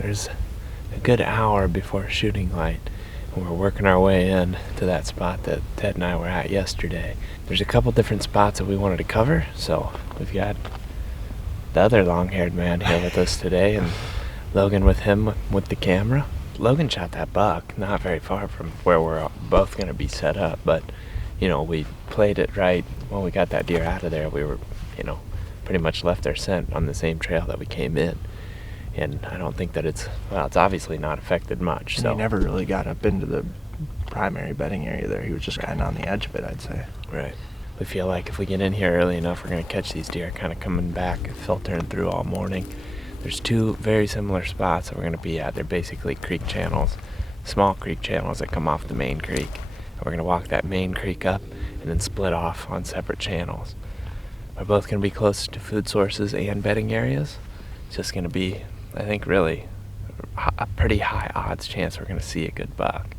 there's a good hour before shooting light, and we're working our way in to that spot that Ted and I were at yesterday. There's a couple different spots that we wanted to cover, so we've got the other long-haired man here with us today, and Logan with him with the camera. Logan shot that buck not very far from where we're both going to be set up, but we played it right. When we got that deer out of there, we were pretty much left our scent on the same trail that we came in, and I don't think that it's obviously not affected much. And so he never really got up into the primary bedding area there. He was just kind of on the edge of it, I'd say. Right. We feel like if we get in here early enough, we're going to catch these deer kind of coming back and filtering through all morning. There's two very similar spots that we're going to be at. They're basically creek channels, small creek channels that come off the main creek. And we're going to walk that main creek up and then split off on separate channels. We're both going to be close to food sources and bedding areas. It's just going to be, I think, really a pretty high odds chance we're going to see a good buck.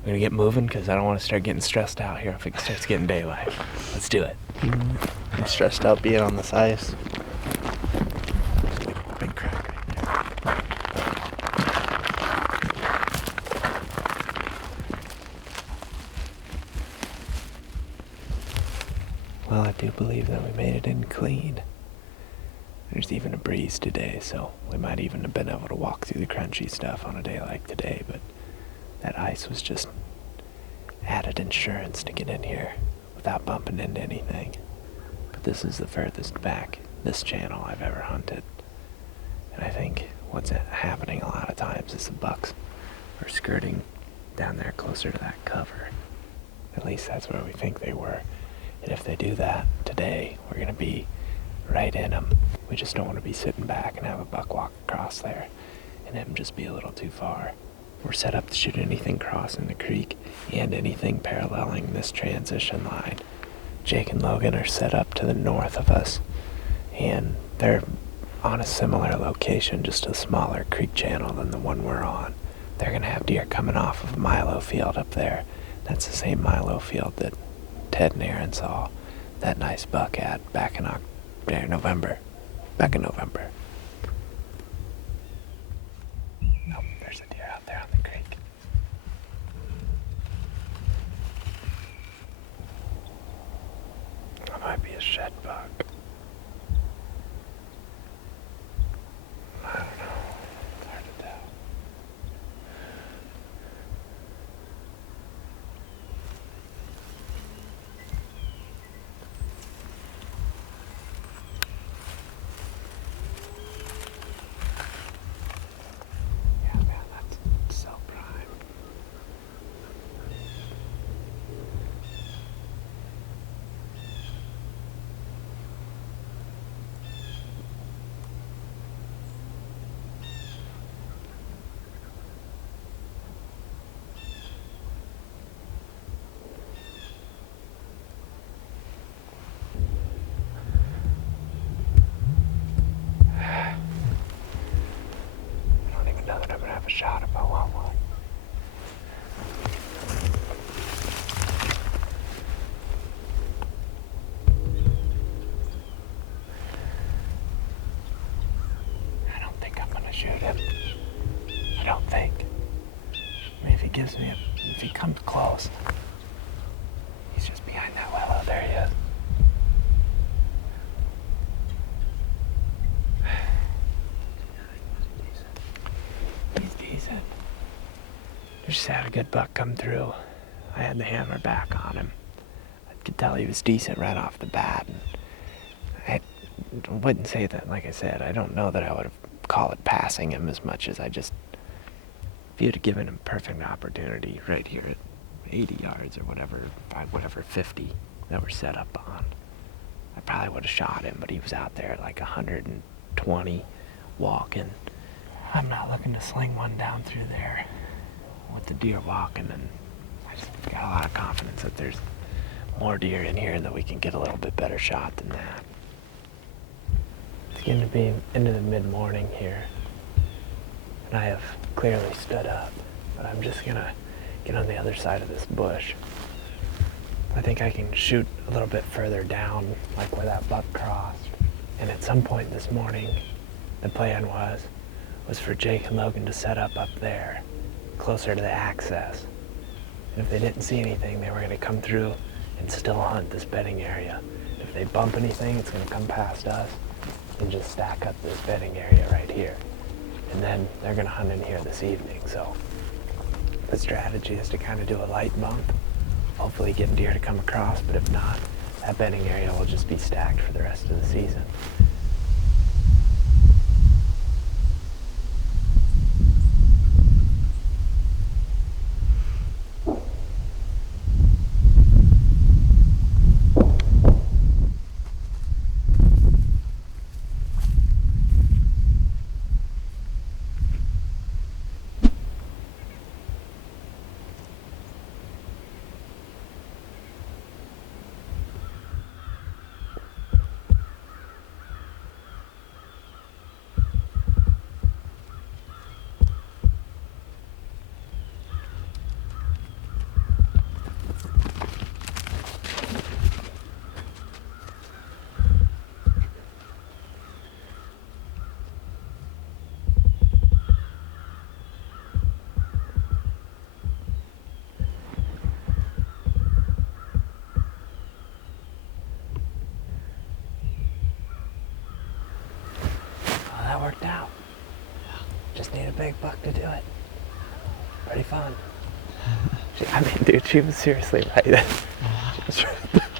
We're going to get moving because I don't want to start getting stressed out here if it starts getting daylight. Let's do it. I'm stressed out being on this ice. Big crack right there. Well, I do believe that we made it in clean. There's even a breeze today, so we might even have been able to walk through the crunchy stuff on a day like today, but that ice was just added insurance to get in here without bumping into anything. But this is the furthest back this channel I've ever hunted. And I think what's happening a lot of times is the bucks are skirting down there closer to that cover. At least that's where we think they were. And if they do that today, we're going to be right in them. We just don't want to be sitting back and have a buck walk across there and him just be a little too far. We're set up to shoot anything crossing the creek and anything paralleling this transition line. Jake and Logan are set up to the north of us, and they're on a similar location, just a smaller creek channel than the one we're on. They're going to have deer coming off of Milo Field up there. That's the same Milo Field that Ted and Aaron saw that nice buck at back in November. Back in November. Oh, there's a deer out there on the creek. That might be a shed buck. I don't know. It's hard to tell. Yeah, man, that's so prime. I don't even know that I'm gonna have a shot if I want one. I don't think I'm gonna shoot him. I don't think. I mean, if he comes close, he's just behind that willow. There he is. He's decent. Just had a good buck come through. I had the hammer back on him. I could tell he was decent right off the bat. And I wouldn't say that, like I said, I don't know that I would have called it passing him as much as I just viewed it given him perfect opportunity right here at 80 yards or whatever 50 that we're set up on. I probably would have shot him, but he was out there at like 120 walking. I'm not looking to sling one down through there with the deer walking, and I just got a lot of confidence that there's more deer in here and that we can get a little bit better shot than that. It's getting to be into the mid-morning here, and I have clearly stood up, but I'm just gonna get on the other side of this bush. I think I can shoot a little bit further down, like where that buck crossed. And at some point this morning, the plan was was for Jake and Logan to set up there, closer to the access. And if they didn't see anything, they were going to come through and still hunt this bedding area. If they bump anything, it's going to come past us and just stack up this bedding area right here. And then they're going to hunt in here this evening. So the strategy is to kind of do a light bump, hopefully get deer to come across, but if not, that bedding area will just be stacked for the rest of the season. That worked out. Just need a big buck to do it. Pretty fun. I mean, dude, she was seriously right. She was right.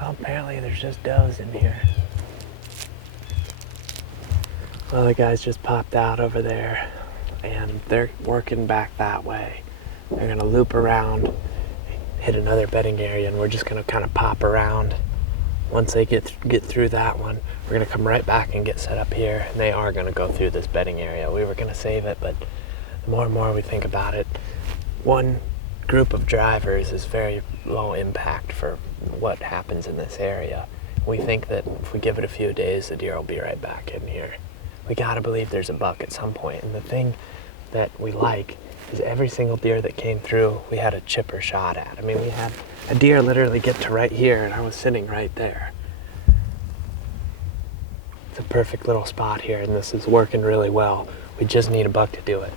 Well, apparently there's just does in here. Well, the guys just popped out over there, and they're working back that way. They're gonna loop around, hit another bedding area, and we're just gonna kind of pop around. Once they get through that one, we're gonna come right back and get set up here, and they are gonna go through this bedding area. We were gonna save it, but the more and more we think about it, one group of drivers is very low impact for what happens in this area. We think that if we give it a few days, the deer will be right back in here. We gotta believe there's a buck at some point. And the thing that we like is every single deer that came through, we had a chipper shot at. I mean, we had a deer literally get to right here, and I was sitting right there. It's a perfect little spot here, and this is working really well. We just need a buck to do it.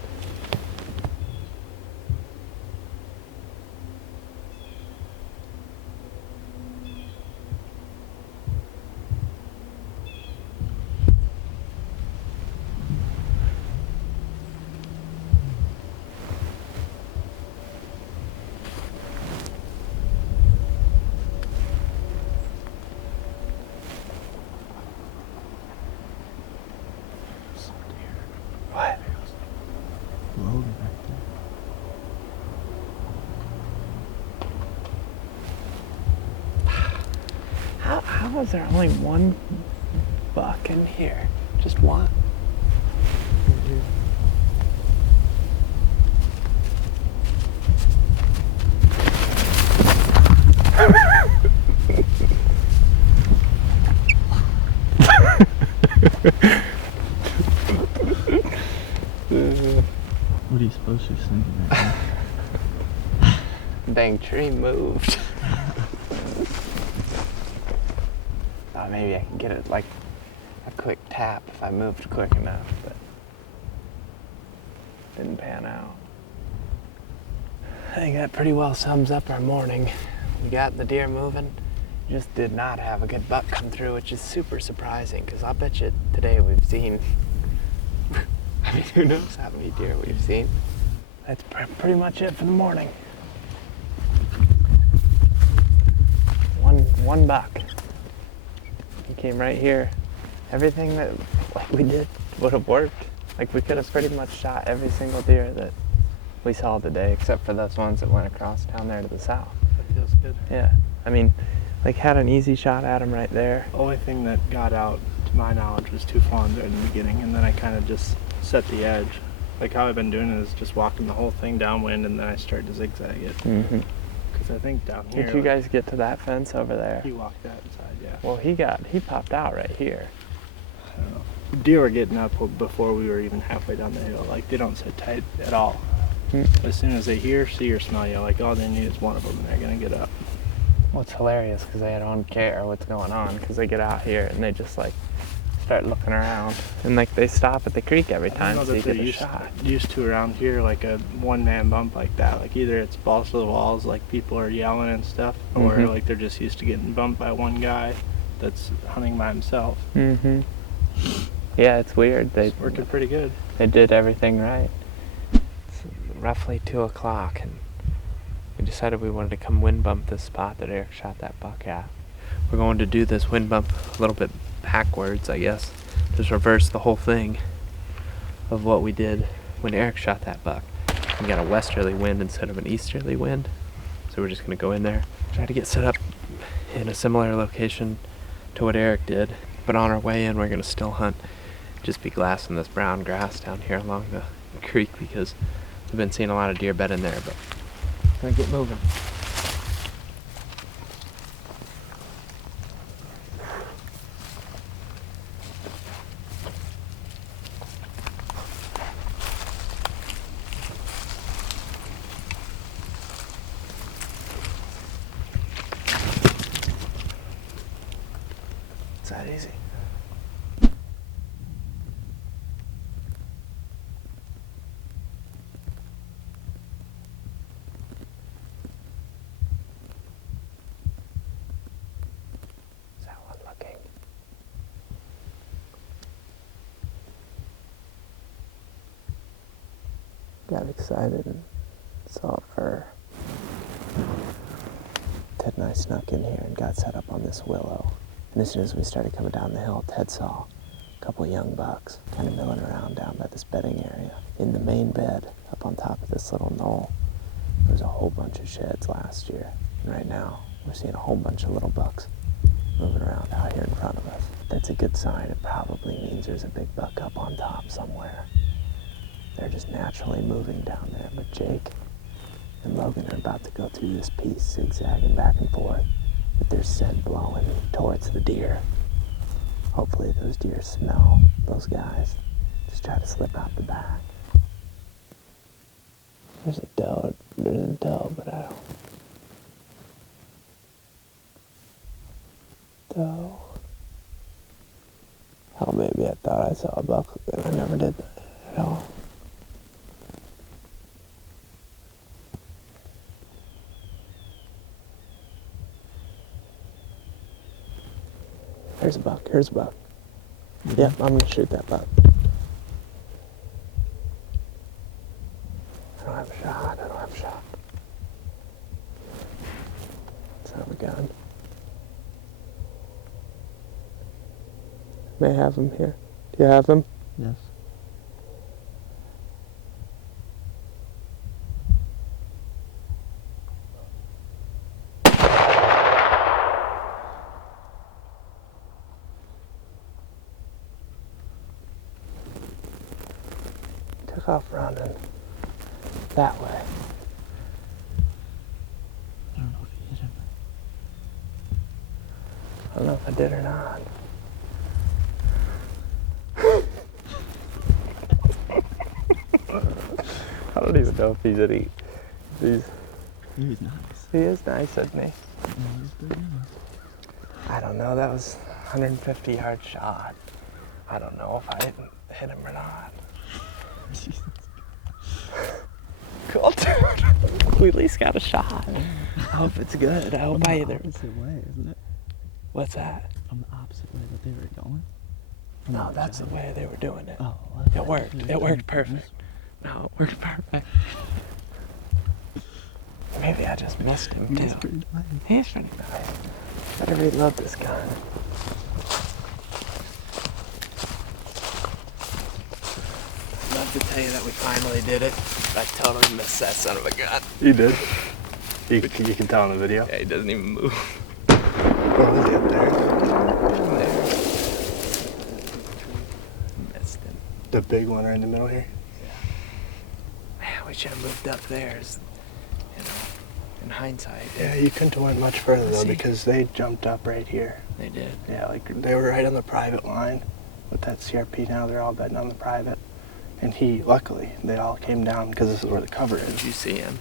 What? Logan right there. How is there only one buck in here? Just one. What are you supposed to be thinking right now? Dang tree moved. Oh, maybe I can get it like a quick tap if I moved quick enough, but didn't pan out. I think that pretty well sums up our morning. We got the deer moving. Just did not have a good buck come through, which is super surprising because I'll bet you today we've seen, I mean, who knows how many deer we've seen. That's pretty much it for the morning. One buck. He came right here. Everything that we did would have worked. Like, we could have pretty much shot every single deer that we saw today, except for those ones that went across down there to the south. That feels good. Yeah. I mean, like, had an easy shot at them right there. The only thing that got out, to my knowledge, was 2 fawns there in the beginning, and then I kind of just set the edge. Like, how I've been doing it is just walking the whole thing downwind, and then I start to zigzag it. Mm-hmm. Because I think down here... Did you guys get to that fence over there? He walked that side, yeah. Well, he popped out right here. I don't know. Deer were getting up before we were even halfway down the hill. Like, they don't sit tight at all. As soon as they hear, see, or smell you, like, all they need is one of them, and they're going to get up. Well, it's hilarious because they don't care what's going on because they get out here and they just, like, start looking around. And, like, they stop at the creek every time so you get a shot. Used to around here, like a one-man bump like that. Like, either it's balls to the walls, like people are yelling and stuff, or, like, they're just used to getting bumped by one guy that's hunting by himself. Mm-hmm. Yeah, it's weird. It's working pretty good. They did everything right. It's roughly 2 o'clock, and we decided we wanted to come wind bump this spot that Eric shot that buck at. We're going to do this wind bump a little bit backwards, I guess. Just reverse the whole thing of what we did when Eric shot that buck. We got a westerly wind instead of an easterly wind. So we're just going to go in there, try to get set up in a similar location to what Eric did. But on our way in, we're going to still hunt, just be glassing this brown grass down here along the creek because we've been seeing a lot of deer bed in there, but we're going to get moving. It's that easy. Is that one looking? Got excited and saw a fur. Ted and I snuck in here and got set up on this willow. And as soon as we started coming down the hill, Ted saw a couple of young bucks kind of milling around down by this bedding area. In the main bed, up on top of this little knoll, there was a whole bunch of sheds last year. And right now, we're seeing a whole bunch of little bucks moving around out here in front of us. That's a good sign. It probably means there's a big buck up on top somewhere. They're just naturally moving down there, but Jake and Logan are about to go through this piece, zigzagging back and forth, with their scent blowing towards the deer. Hopefully those deer smell those guys. Just try to slip out the back. There's a doe, but I don't... Doe. Hell, maybe I thought I saw a buck, and I never did that at all. Here's a buck, here's a buck. Yeah, I'm gonna shoot that buck. I don't have a shot. Son of a gun. May have him here. Do you have him? Yes. Took off running that way. I don't know if you hit him. I don't know if I did or not. I don't even know if he's any. He's nice. He is nice, isn't he? Yeah, he's pretty good. I don't know. That was a 150-yard shot. I don't know if I hit him or not. Cool, dude. We at least got a shot. I hope it's good. I hope I either. Opposite way, isn't it? What's that? From the opposite way that they were going. No, that's the way they were doing it. Oh, It worked. It worked perfect. No, it worked perfect. Maybe I just missed him too. He's pretty nice. He's pretty nice. Better reload this gun. love to tell you that we finally did it, but I totally missed that son of a gun. You did. You can tell in the video. Yeah, he doesn't even move. Where was he up there? Down there. Missed him. The big one right in the middle here. Man, we should have moved up there. You know, in hindsight. Yeah, you couldn't have went much further though See? because they jumped up right here. They did. Yeah, like they were right on the private line. With that CRP now, they're all betting on the private. And luckily, they all came down because this is where the cover Did is. you see him?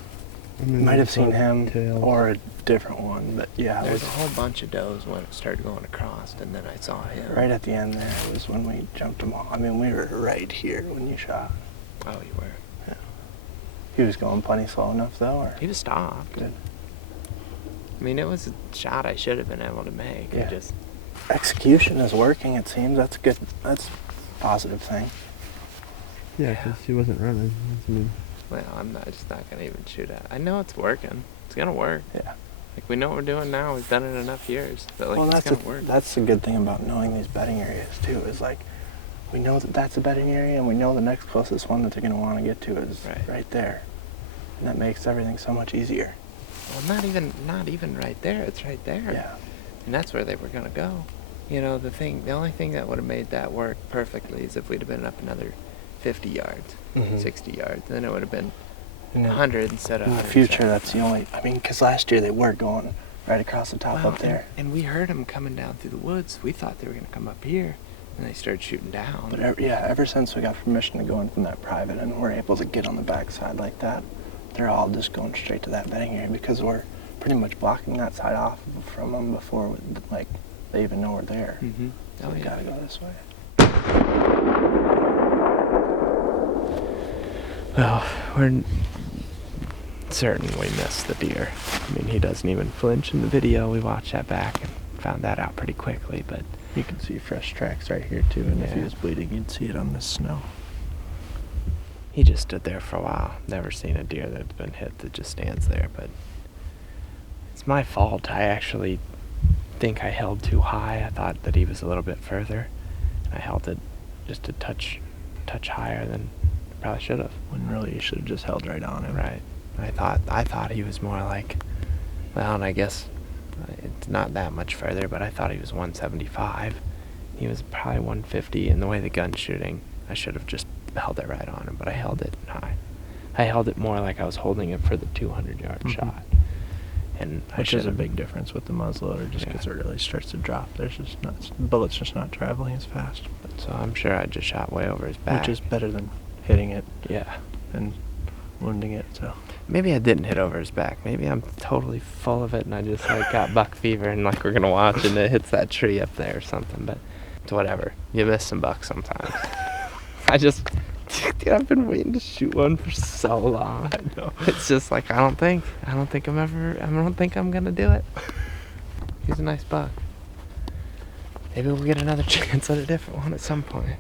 You might have seen him Tails. or a different one, but yeah, it There's was a whole bunch of does when it started going across, and then I saw him. right at the end there was when we jumped them all. I mean, we were right here when you shot. Oh, you were. He was going plenty slow enough though, or? He was stopped. Good. I mean, it was a shot I should have been able to make. Yeah. I just, Execution is working, it seems. That's good. That's a positive thing. Yeah, because he wasn't running. I mean, well, just not gonna even shoot at. I know it's working. It's gonna work. Yeah. Like, we know what we're doing now. We've done it enough years. But, like, Well, it's gonna work. that's the good thing about knowing these bedding areas too. Is like, we know that that's a bedding area, and we know the next closest one that they're gonna want to get to is right there, and that makes everything so much easier. Well, not even right there. It's right there. Yeah. And that's where they were gonna go. You know, the only thing that would have made that work perfectly is if we'd have been up another 50 yards, Mhm. 60 yards. Then it would have been And then 100 instead of in the 100. future, that's the only. I mean, because last year they were going right across the top up there. And we heard them coming down through the woods. We thought they were gonna come up here, and they started shooting down. But ever since we got permission to go in from that private and we're able to get on the backside like that, they're all just going straight to that bedding area because we're pretty much blocking that side off from them before they even know we're there. Mm-hmm. So Oh, we yeah. gotta go this way. Well, we're certain we missed the deer. I mean, he doesn't even flinch in the video. We watched that back and found that out pretty quickly, but You can see fresh tracks right here too, and if he Yeah. was bleeding, you'd see it on the snow. he just stood there for a while. Never seen a deer that's been hit that just stands there, but it's my fault. I actually think I held too high. I thought that he was a little bit further, and I held it just a touch higher than I probably should have. When really you should have just held right on him. Right. I thought he was more like, well, and I guess it's not that much further, but I thought he was 175. He was probably 150, and the way the gun's shooting, I should have just held it right on him, but I held it high. I held it more like I was holding it for the 200-yard Mhm. shot. And I Which is a should've- big difference with the muzzleloader, just because it really starts to drop. There's just not bullets just not traveling as fast, So I'm sure I just shot way over his back. which is better than hitting it Yeah. and wounding it. So Maybe I didn't hit over his back. Maybe I'm totally full of it and I just like got buck fever and like we're gonna watch and it hits that tree up there or something. But it's whatever. You miss some bucks sometimes. Dude, I've been waiting to shoot one for so long. I know. It's just like I don't think I'm gonna do it. He's a nice buck. Maybe we'll get another chance at a different one at some point.